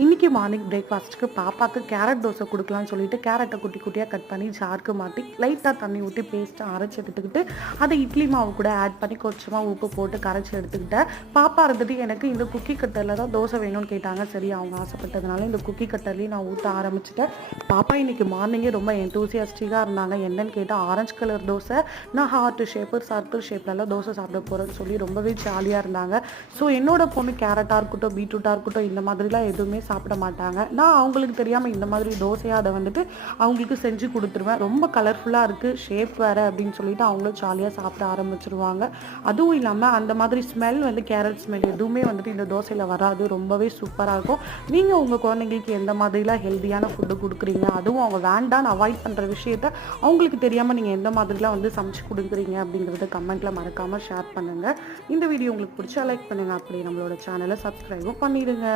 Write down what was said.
இன்னைக்கு மார்னிங் பிரேக்ஃபாஸ்ட்டுக்கு பாப்பாக்கு கேரட் தோசை குடுக்கலான்னு சொல்லிட்டு, கேரட்ட குட்டி குட்டியா கட் பண்ணி ஜாருக்கு மாத்தி, லைட்டா தண்ணி ஊத்தி பேஸ்ட்டா அரைச்சு எடுத்துக்கிட்டு, அத இட்லி மாவு கூட ஆட் பண்ணி கொஞ்சமா உப்பு போட்டு கரைச்சு எடுத்துக்கிட்டேன். பாப்பா இருந்துட்டு எனக்கு இந்த குக்கி கட்டர்ல தான் தோசை வேணும்னு கேட்டாங்க. சரி அவங்க ஆசைப்பட்டதுனால இந்த குக்கி கட்டர்லயும் நான் ஊத்த ஆரம்பிச்சுட்டேன். பாப்பா இன்னைக்கு மார்னிங்கே ரொம்ப எந்தூசியாஸ்டிக்கா இருந்தாங்க. என்னன்னு கேட்டா, ஆரஞ்சு கலர் தோசை, நான் ஹார்ட் ஷேப்பு, சர்க்கிள் ஷேப்லலாம் தோசை சாப்பிட போறேன்னு சொல்லி ரொம்பவே ஜாலியா இருந்தாங்க. ஸோ என்னோட பொண்ணு கேரட்டா இருக்கட்டும், பீட்ரூட்டா இருக்கட்டும், இந்த மாதிரிலாம் எதுவுமே சாப்பிட மாட்டாங்க. நான் அவங்களுக்கு தெரியாம இந்த மாதிரி தோசையா அதை வந்துட்டு அவங்களுக்கு செஞ்சு கொடுத்துருவேன். ரொம்ப கலர்ஃபுல்லா இருக்கு, ஷேப் வேற அப்படின்னு சொல்லிட்டு அவங்களும் ஜாலியா சாப்பிட ஆரம்பிச்சிருவாங்க. அதுவும் இல்லாம அந்த மாதிரி ஸ்மெல் வந்து கேரட் ஸ்மெல் எதுவுமே வந்துட்டு இந்த தோசையில வராது. ரொம்பவே சூப்பரா இருக்கும். நீங்க உங்க குழந்தைங்களுக்கு எந்த மாதிரிலாம் ஹெல்தியான ஃபுட்டு கொடுக்குறீங்க, அதுவும் அவங்க வேண்டான்னு அவாய்ட் பண்ற விஷயத்த அவங்களுக்கு தெரியாம நீங்க எந்த மாதிரிலாம் வந்து சமைச்சு கொடுக்குறீங்க அப்படிங்கறத கமெண்ட்ல மறக்காம ஷேர் பண்ணுங்க. இந்த வீடியோ உங்களுக்கு பிடிச்சா லைக் பண்ணுங்க, அப்படியே நம்மளோட சேனலை சப்ஸ்கிரைபும் பண்ணிடுங்க.